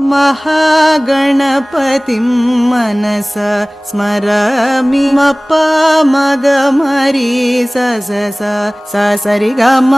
महागणपतिं मनसा स्मरामि मप्पा मगमरि स स स स सरि ग म.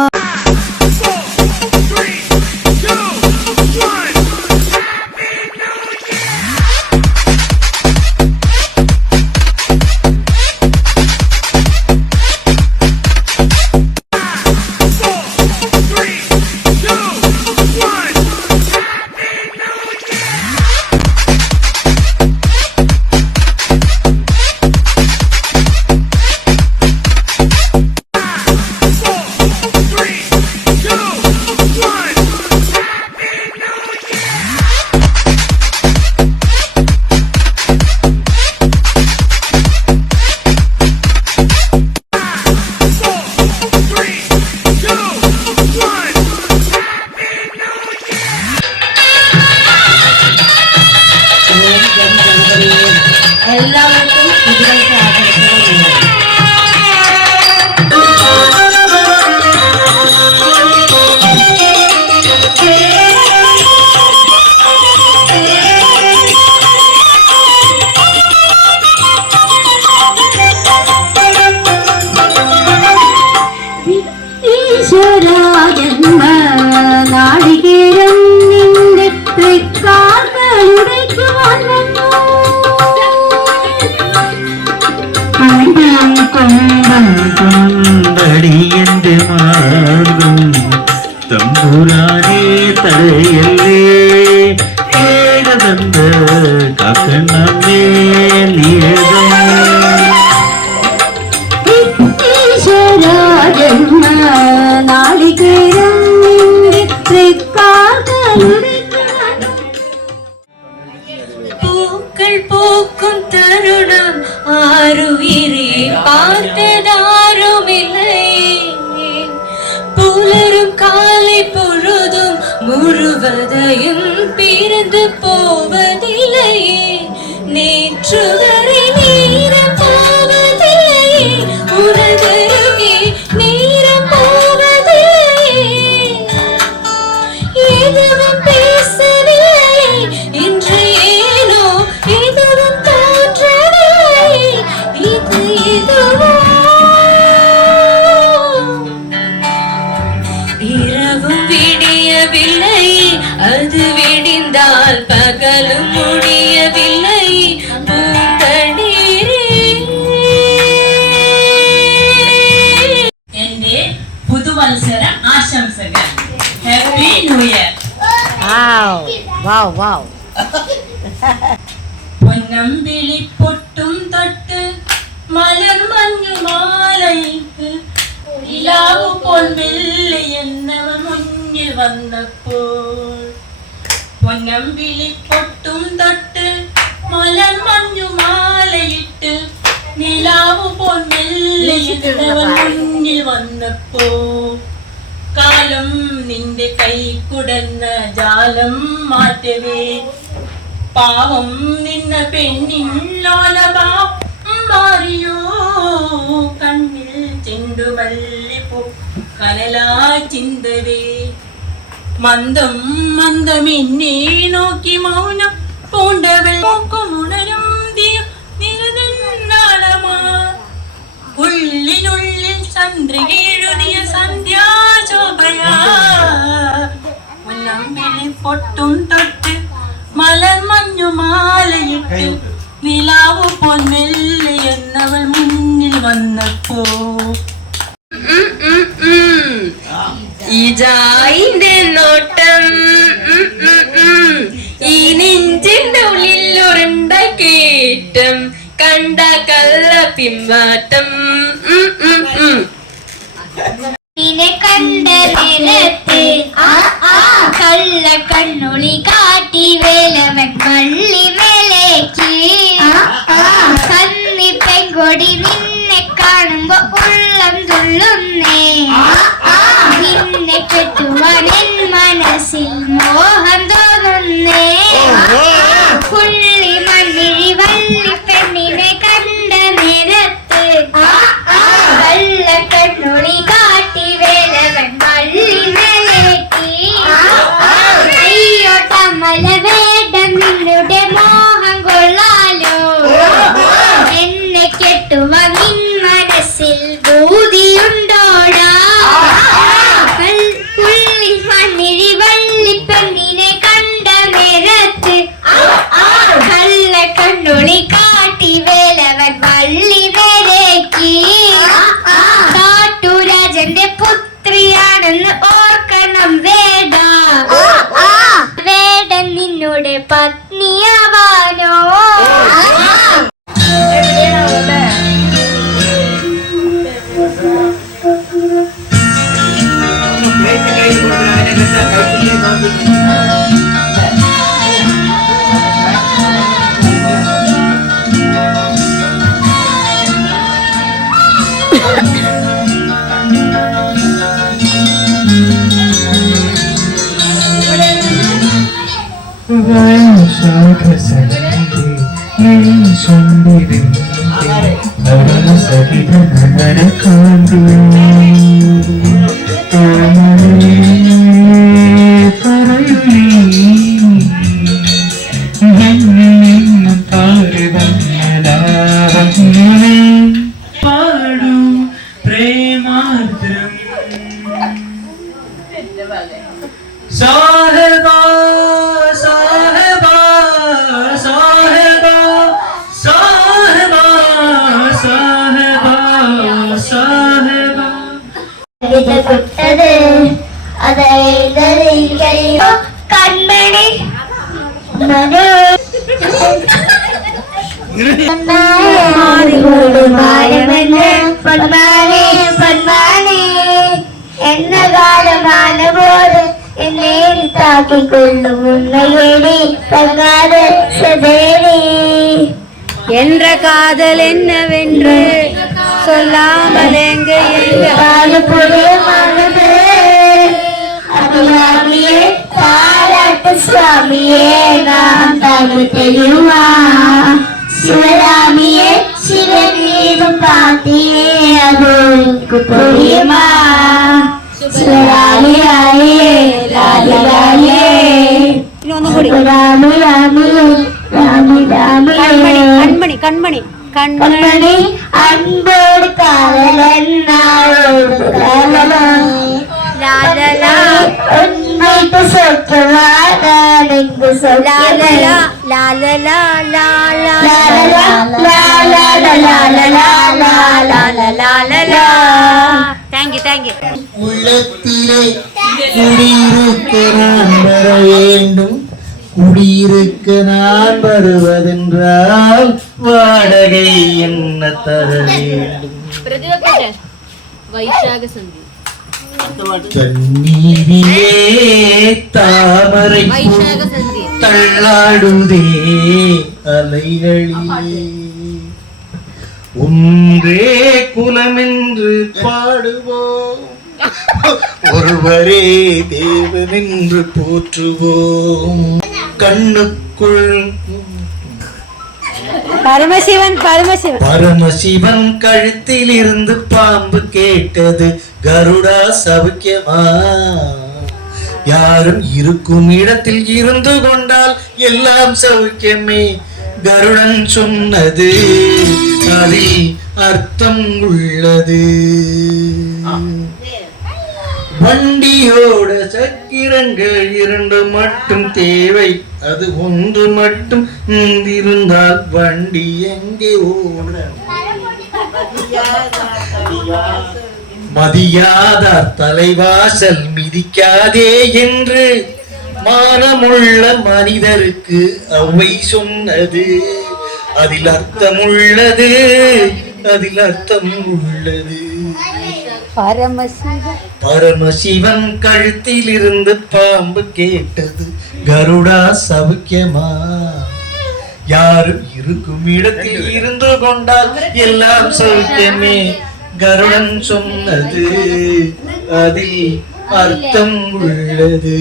എല്ലാവർക്കും ഇതിലേക്ക് ആശംസകളുണ്ട്. ഈശ്വരാജന്മ നാളികേരം നിന്റെ തൃക്കാലുടയ്ക്കുവാൻ വന്നു. കൊണ്ടടിയന്റെ മാർഗം തമ്പുരാനെ തടയല്ലേ ഏകദന്ത കാക്കണമേ നിയതം. ഈശ്വരാജന്മ നാളികേരം നിന്റെ തൃക്കാലുടയ്ക്കുവാൻ. പൂക്കൾ പൂക്കും തരുണം ആരുവിരെ பார்த்ததாருமில்லை. புலரும் காலை பொழுதும் முழுவதையும் பிரிந்து போவதில்லை. நேற்று வரை நேரம் போவதில்லை, உனதருகே நேரம் போவதில்லை. எதுவும் பேசவில்லை இன்று ஏனோ எதுவும் தோன்றவில்லை. இது எதுவோ இரவும் விடியவில்லை, அது விடிந்தால் பகலும் முடியவில்லை. പൂന്തളിരേ എന്റെ പുതുവത്സര ആശംസകൾ. Happy new year. പൊന്നമ്പിളി പൊട്ടും തൊട്ട് മലർ മഞ്ഞു മാലയിട്ട് ഇലാവു പോൽ മെല്ലെ എന്നവൻ മുന്നിൽ വന്നപ്പോൾ. പൊന്നമ്പിളി പൊട്ടും തൊട്ട് മലർ മഞ്ഞു മാലയിട്ട് നിലാവു പോൽ മെല്ലെ എന്നവൻ മുന്നിൽ വന്നപ്പോ. കാലം നിന്റെ കൈ കുടന്ന ജാലം മാറ്റവേ പാവം നിന്ന പെണ്ണിന്നോലഭാ മാറിയോ. കണ്ണിൽ ചെണ്ടുമല്ലിപ്പൂ കനലാ ചിന്തവേ. മന്ദം മന്ദം എന്നെ നോക്കി മൗനം പൂണ്ടവൾ നോക്കുമുണരും നിരനാളമാ. ഉള്ളിനുള്ളിൽ ചന്ദ്രികയെഴുതിയ സന്ധ്യാശോഭയാ. മുന്നമ്പിളി പൊട്ടും തൊട്ട് മലർ മഞ്ഞു മാലയിട്ട് നിലാവു പോൽ മെല്ലെ എന്നവൾ മുന്നിൽ വന്നപ്പോ. ഇജായിന്റെ നോട്ടം ഈ നെഞ്ചിന്റെ ഉള്ളിൽ ഉരുണ്ട കേട്ടം കണ്ട കള്ള പിമ്മാട്ടം. നിന്നെ കണ്ട നേരത്ത് കള്ള കണ്ണുളി കാട്ടി വേലവൻ വള്ളി മേലേക്ക്. കന്നി പെങ്കൊടി നിന്നെ കാണുമ്പോ ഉള്ളം തുള്ളുന്നേ. നിന്നെ കെട്ടുവാൻ എൻ മനസ്സിൽ മോഹം തോന്നുന്നേ. പുള്ളി മണ്ണിഴി വള്ളി പെണ്ണിനെ കണ്ട നേരത്ത് വേടൻ നിന്നുടെ മോഹം കൊള്ളാലോ എന്നെ കെട്ടുവാൻ നിൻ മനസ്സിൽ ബൂതിയുണ്ടോടാ പുള്ളി മണ്ണിഴി വള്ളിപ്പെണ്ണിനെ കണ്ട നേരത്ത് കള്ള കണ്ണുണി കാട്ടി വേലവൻ വള്ളി വരേക്ക് കാട്ടുരാജന്റെ പുത്രിയാണെന്ന് ഓർക്കണം വേട വേടൻ നിന്നോട് പത്നിയാവാനോ പാടു പ്രേമാർദ്രം സാഹബാ സാഹബാ സാഹബാ സാഹബാ സാഹബാ സാഹബാ കൺമണി എന്ന കാലമാനപോട് എന്നെ താക്കിക്കൊള്ളുന്നേടി തങ്ങാത സദേവി என்ற காதல் என்னவென்று சொல்லாமல் எங்கே பாலபுரமானது அபிராமியே தாராட்டு சுவாமியே நாம் தாக்கு தெரியுமா சிவராமியே சிவதீபம் பார்த்தியே அது எனக்கு புரியுமா சிவராமி ராயே ராஜே ராயே ராமி ராமி ராமி ராமி கண்மணி கண்மணி கண்மணி அன்போடு காதலன் நாளோடு காதலன் உன்னைக்கு சொற்கமா நான் இங்கு சொல்லலா தேங்க்யூ தேங்க்யூ உள்ளத்திலே குடியிருக்க நான் வர வேண்டும் குடியிருக்க நான் வருவதென்றால் வாடகை என்ன தர வேண்டும் வைசாக சந்தி கண்ணீரிலே தாமரை வைசாக சந்தி தள்ளாடுதே அலைகளிலே ஒன்றே குலமென்று பாடுவோம் ஒருவரே தேவனென்று போற்றுவோம் கண்ணுக்குள் பரமசிவன் பரமசிவன் பரமசிவன் கழுத்தில் இருந்து பாம்பு கேட்டது கருடா சவுக்கியமா யாரும் இருக்கும் இடத்தில் இருந்து கொண்டால் எல்லாம் சவுக்கியமே கருடன் சொன்னது அதில் அர்த்தம் உள்ளது வண்டியோட சக்கிரங்கள் இரண்டு மட்டும் தேவை அது ஒன்று மட்டும் இருந்தால் வண்டி எங்கே ஓட மதியாதார் தலைவாசல் மிதிக்காதே என்று மானமுள்ள மனிதருக்கு அவை சொன்னது அதில் அர்த்தம் உள்ளது அதில் அர்த்தம் உள்ளது பரமசிவன் கழுத்தில் இருந்து பாம்பு கேட்டது கருடா சவுக்கியமா யாரும் இருக்கும் இடத்தில் இருந்து கொண்டால் எல்லாம் சவுக்கியமே கருடன் சொன்னது அதில் அர்த்தம் உள்ளது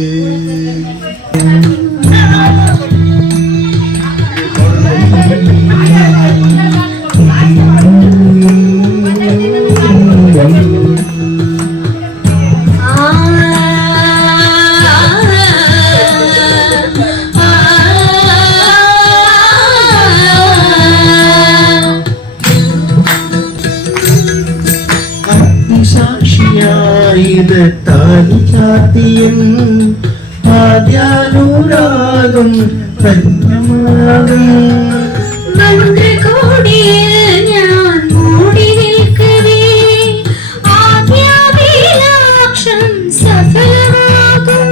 താലിചാത്തിയൻ ആദ്യാനുരാഗം മന്ത്രകോടിയിൽ ഞാൻ മൂടി നിൽക്കവേ ആദ്യാഭിലാഷം സഫലമാകും.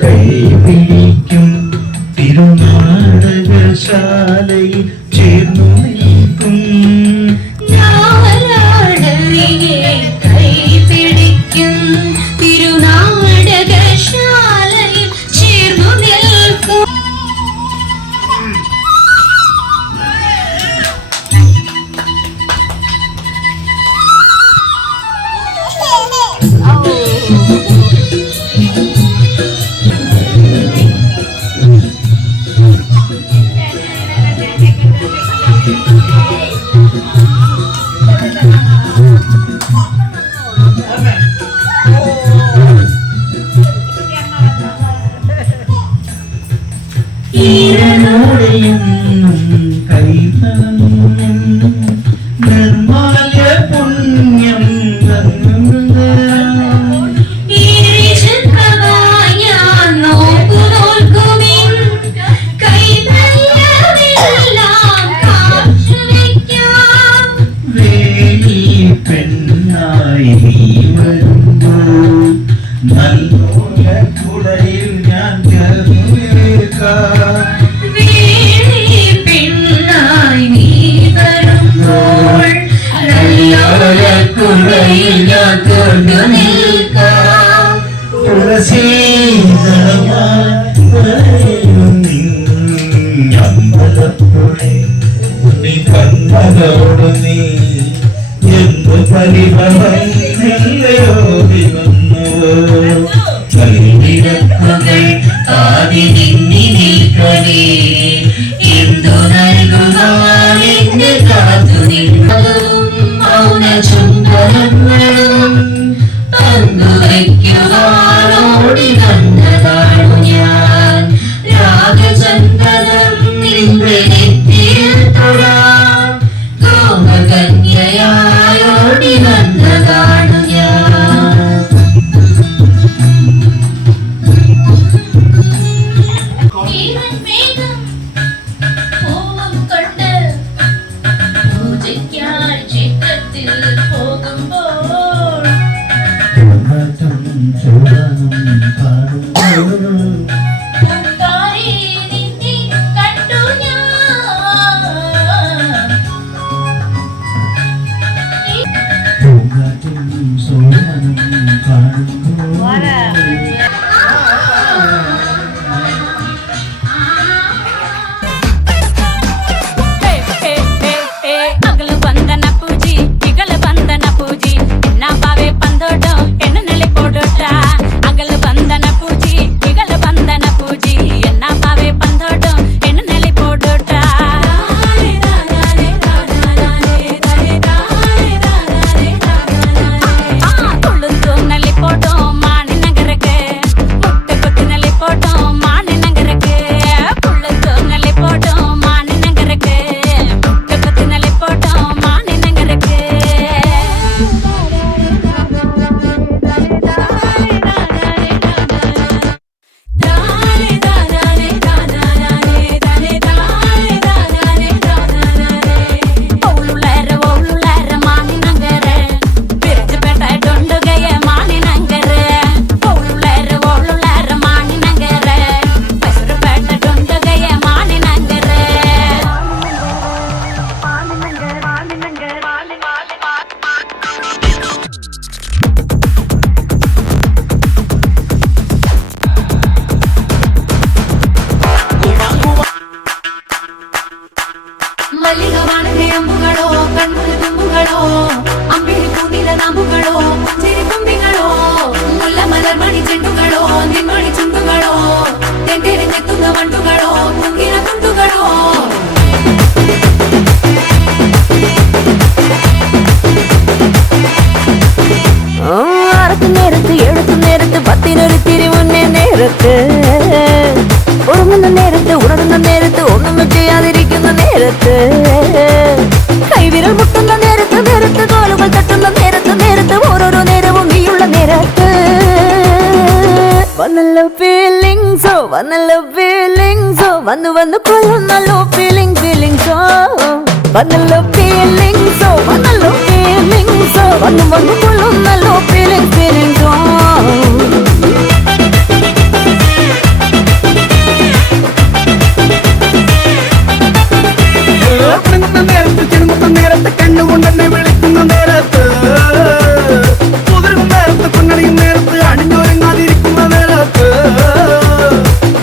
കൈപിടിക്കും തിരുനാടകശാലയിൽ ചേർന്നു നിൽക്കും കൈപിടിക്കും തിരുനാടകശാലയിൽ ചേർന്നു നിൽക്കും. നിർമാല്യ പുണ്യം പെണ്ണായി നീ വരുമ്പോൾ നല്ല കുടയിൽ ഞാൻ പെണ്ണായി നീ വരുമ്പോൾ നല്ല കുടയിൽ ഞാൻ കൊണ്ടു നിൽക്കാം. അമ്പലപ്പുഴേ നീ കണ്ണതോട് നീ എന്ത് പരിഭവം നില്ലയോ വന്നുവോ കൈവിരക്കുകൾ ആദി നിന്നി നിൽക്കവേ എന്തു നൽകുവാനെന്നെ കാത്തു നിന്നതും മൗന ചുംബനങ്ങളും പങ്കുവയ്ക്കുവാനോടി വന്നതാണു ഞാൻ. രാഗചന്ദ്രനം നിന്റെ നെറ്റിയിൽ തൊടാൻ ഗോപകന്യയായോടി വന്നതാണു ഞാൻ. മേഘം പൂവും കൊണ്ട് പൂജയ്ക്കായി ക്ഷേത്രത്തിൽ പോകുമ്പോൾ പൂക്കാരി നിന്നെ കണ്ടു ഞാൻ. ಅಗಲು ಬಂದನ ಪೂಜಿ ಇಗಲು ಬಂದನ ಪೂಜಿ ಎನ್ನ ಬಾವೆ ಪಂದೋಟ ಎನ್ನ ನೆಲೆ ಪೋಡೋಟ ಅಗಲು ಬಂದನ ಪೂಜಿ ಇಗಲು ಬಂದನ ಪೂಜಿ ಎನ್ನ ಬಾವೆ ಪಂದೋಟ ಎನ್ನ ನೆಲೆ ಪೋಡೋಟ ಕುಳಿತು ನೆಲೆ ಪೋಟೋ ಮಾಣಿ ನಗರಕ್ಕೆ ಮುಟ್ಟೆ ಕೊತ್ತು ನೆಲೆ ಪೋಟೋ ಮಾಣಿ ನಗರಕ್ಕೆ ಕುಳಿತು ನೆಲೆ ಪೋಟೋ ಮಾಣಿ ನಗರಕ್ಕೆ ಮುಟ್ಟೆ ಕೊತ್ತು ನೆಲೆ ಪೋಟೋ ಮಾಣಿ ನಗರಕ್ಕೆ ಓಳುಳರ ಮಾಣಿ ನಗರೆ ಬಿರ್ಜಪೇಟ ಡೊಂಡುಗೆಯ ಮಾಣಿ ನಗರೆ ಓಳುಳರ ಮಾಣಿ ನಗರೆ ಬಸರಪೇಟ ಡೊಂಡುಗೆಯ ಮಾಣಿ ನಗರೆ മല്ലികവാണന്റെ അമ്പുകളോ കൺമുളി തുമ്പുകളോ അമ്പിളി പൂനില നാമ്പുകളോ പുഞ്ചിരി തുമ്പികളോ മുല്ലമലർ മണി ചെണ്ടുകളോ നിന്മണി ചുണ്ടുകളോ തെണ്ടെറിഞ്ഞെത്തുന്ന വണ്ടുകളോ മുങ്ങിന തുണ്ടുകളോ അറുത്തു നേരത്ത് എഴുത്തു നേരത്ത് പത്തിനൊരു തിരിമുന്നേ നേരത്ത് ഉറങ്ങുന്ന നേരത്ത് ഉണരുന്ന നേരത്ത് ഒന്നും ചെയ്യാതിരിക്കുന്ന നേരത്ത് കൈവിരൽ മുട്ടുന്ന നേരത്ത് നേരത്ത് കോലുകൾ തട്ടുന്ന നേരത്ത് നേരത്ത് വന്നല്ലോ ഫീലിങ്സോ വന്നല്ലോ ഫീലിങ്സോ വന്നു വന്നു കൊള്ളുന്നല്ലോ ഫീലിങ്സോ വന്നല്ലോ ഫീലിങ്സോ വന്നല്ലോ ഫീലിങ്സോ വന്നു വന്നു കൊള്ളുന്നല്ലോ ഫീലിങ്സോ നേരത്തെ കണ്ണുകൊണ്ടെന്നെ വിളിക്കുന്ന നേരത്ത് പുതിരും നേരത്ത് പൊന്നണിയും നേരത്ത് അണിഞ്ഞൊരുങ്ങാതിരിക്കുന്ന നേരത്ത്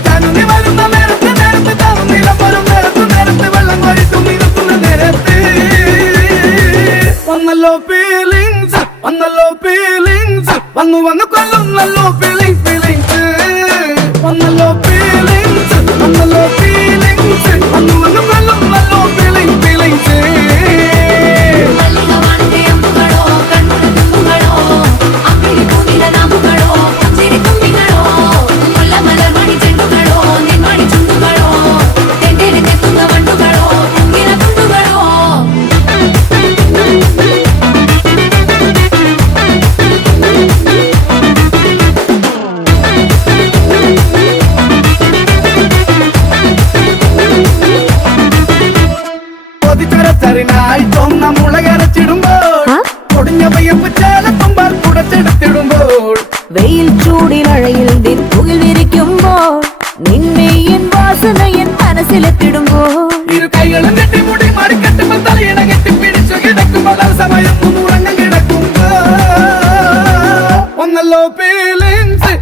തനുനി വരുന്ന നേരത്ത് നേരത്ത് തനുനിലം വരും നേരത്ത് നേരത്ത് വെള്ളം വഴിട്ടും നിരത്തുന്ന നേരത്ത് വന്നല്ലോ ഫീലിങ്സ് വന്നു വന്നു കൊല്ലുന്നല്ലോ ഫീലിങ്സ് വന്നല്ലോ ഫീലിങ്സ് വന്നു വന്നു കൊല്ലുന്നല്ലോ ഫീലിങ്സ് മല്ലികവാണന്റെ അമ്പുകളോ കൺമുന തുമ്പുകളോ അമ്പിളി പൂനില നാമ്പുകളോ പുഞ്ചിരി തുമ്പികളോ മുല്ലമലർമണി ചെണ്ടുകളോ നിന്മണി ചുണ്ടുകളോ തെണ്ടിലെത്തുന്ന വണ്ടുകളോ കുങ്കില തുണ്ടുകളോ ചരച്ചറിനായി തോന്ന മുളകരച്ചിടുമ്പോൾ പൊടിഞ്ഞ പയ്യപ്പ് ചേലത്തുമ്പാൽ കുടച്ചെടുത്തിടുമ്പോൾ വെയിൽ ചൂടിനഴയിൽ ദിപ്പുകിൽ വിരിക്കുമ്പോൾ നിന്നെയൻ വാസനയൻ മനസ്സിലെത്തിടുമ്പോൾ ഇരു കൈകളും കെട്ടിമുടി മറിക്കെട്ടുമ്പോൾ തലയിണ കെട്ടിപ്പിടിച്ചു കിടക്കുമ്പോൾ സമയം ഉറങ്ങം കിടക്കുമ്പോ വന്നല്ലോ ഫീലിങ്സ്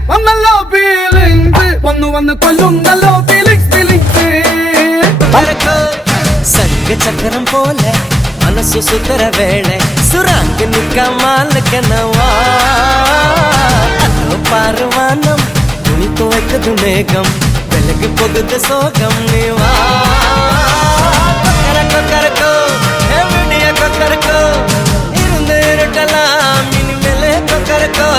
വന്നു വന്ന് കൊല്ലുന്നല്ലോ ഫീലിങ്സ് ചക്രം പോലെ മനസ്സു സുതര വേളെ സുറാക്ക് നിക്കമാലക്കനവാ പാറുവാനം തുണി തുവയ്ക്കതു മേഘം വെലകി പൊതുത സോകം നീവാ കൊക്കരക്കോ എവിടെയ കൊക്കരക്കോ ഇരുന്നേരട്ടലാം ഇനി മേലെ കൊക്കരക്കോ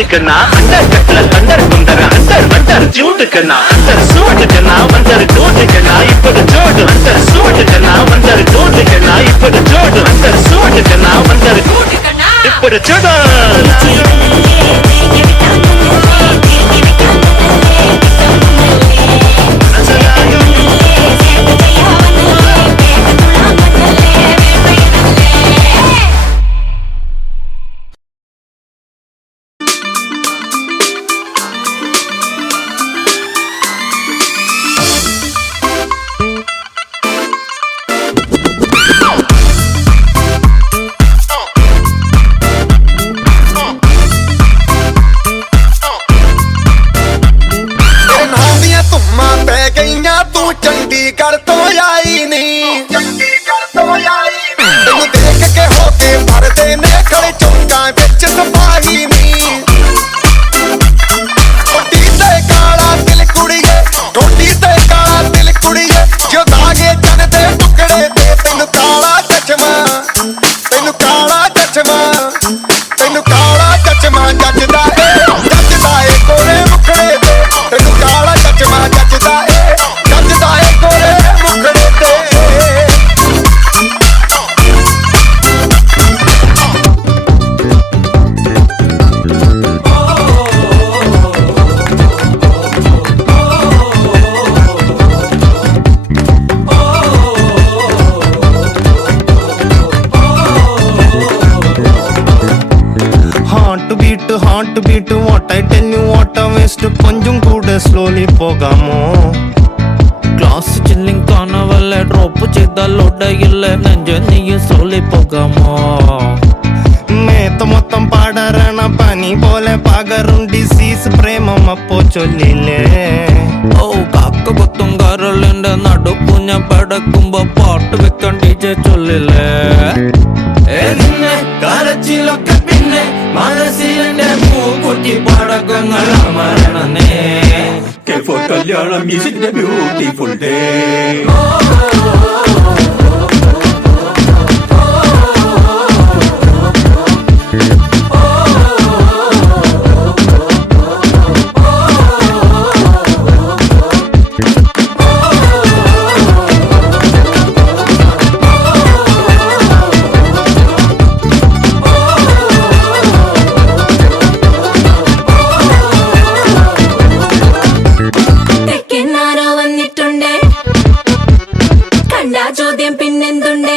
சூட்டுக்குன்னா அண்டர் கட்ல தண்டர் குந்தர அண்டர் வண்டர் ஜூட்டுக்குன்னா அண்டர் சூட்டுக்குன்னா வந்தர் டூட்டுக்குன்னா இப்படி ஜோடு அண்டர் சூட்டுக்குன்னா வந்தர் டூட்டுக்குன்னா இப்படி ஜோடு அண்டர் சூட்டுக்குன்னா வந்தர் இப்படி ஜோடு ਚੰਡੀਗੜ੍ਹ ਤੋਂ ਆਈ ਨੀ ਤੈਨੂੰ ਦੇਖ ਕੇ ਹੋ ਕੇ ਮਰਦੇ ਨੇ ਖੜੇ ਚੌਂਕਾਂ ਵਿੱਚ ਸਿਪਾਹੀ ਨੀ ਟੋਟੀ ਤੇ ਕਾਲਾ ਦਿਲ ਕੁੜੀਏ ਟੋਟੀ ਤੇ ਕਾਲਾ ਦਿਲ ਕੁੜੀਏ ਜੋ ਦਾਗੇ ਚੰਨ ਦੇ ਟੁਕੜੇ ਤੇ ਤੈਨੂੰ ਕਾਲਾ ਚਸ਼ਮਾ ਤੈਨੂੰ ਕਾਲਾ ਚਸ਼ਮਾ ਤੈਨੂੰ ਕਾਲਾ ਚਸ਼ਮਾ ਜੱਜਦਾ ਏ ਕੋਰੇ ਮੁਖੜੇ ਤੇ ਤੈਨੂੰ ਕਾਲਾ ਚਸ਼ਮਾ ਜੱਜਦਾ ਏ heart beat what I tell you what a waste కొంచెం కూడా స్లోలీ పోగామో ക്ലാസ് ചില്ലിങ് കാണവല്ല ഡ്രോപ്പ് ചെയ്താൽ ഒടയില്ല നെഞ്ച നീ സോളി പോകാമോ മേത്ത മൊത്തം പാടറണ പനി പോലെ പകരും ഡിസീസ് പ്രേമം അപ്പോ ചൊല്ലില്ലേ ഓ കാക്ക കൊത്തും കരളിന്റെ നടുക്കുഞ്ഞ പടക്കുമ്പോ പാട്ട് വെക്കാൻ ഡീജെ ചൊല്ലില്ലേ നിന്നെ കരച്ചിലൊക്കെ പിന്നെ മനസ്സിലെ മൂക്കുറ്റി പടക്കങ്ങൾ അമരണനേ for Kalyana music the beautiful day. ചോദ്യം പിന്നെന്തുണ്ടേ